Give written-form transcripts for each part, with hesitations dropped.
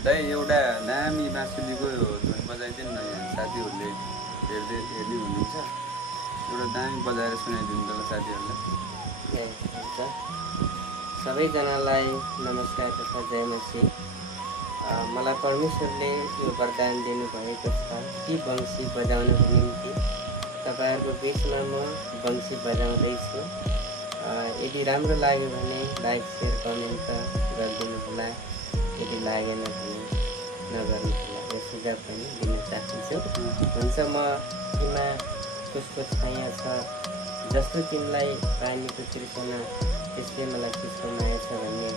दाइ एउटा दामी बाँसुलीको धुन बजाइदिनु न, यहाँ साथीहरूले हेर्ने हुनुहुन्छ। एउटा दामी बजाएर सुनाइदिनु त ल साथीहरूलाई। ए हुन्छ। सबैजनालाई नमस्कार तथा जय मसी। मलाई परमेश्वरले यो वरदान दिनुभएको छ कि वंशी बजाउनको निम्ति तपाईँहरूको बिचमा म वंशी बजाउँदैछु। यदि राम्रो लाग्यो भने लाइक सेयर कमेन्ट गरिदिनु होला, यदि लागेन भने नगर्नु होला। यो सुझाव पनि दिन चाहन्छु। हुन्छ, म तिमीमा कसको छाया छ, जस्तो तिमीलाई पानीको तृष्णा त्यसले मलाई त्यसको माया छ भन्ने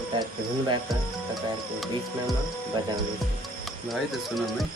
एउटा धुनबाट तपाईँहरूको बिचमा म बजाउँदैछु। ल है त सुनौँ है।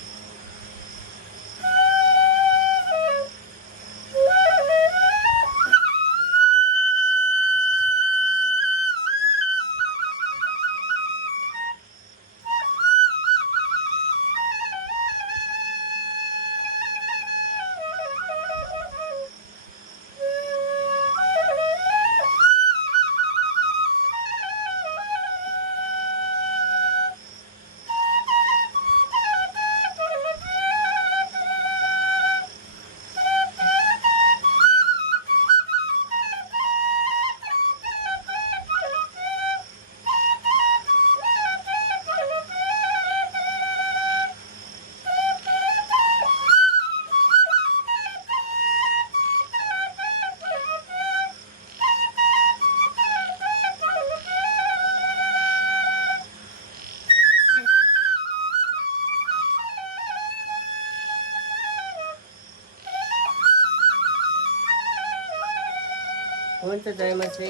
हुन्छ, जयमसी।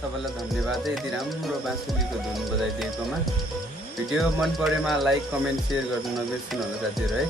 तपाईँलाई धन्यवाद है यति राम्रो बाँसुलीको धुन बजाइदिएकोमा। भिडियो मन परेमा लाइक कमेन्ट सेयर गर्नु नबिर्सिनु होला साथीहरू है।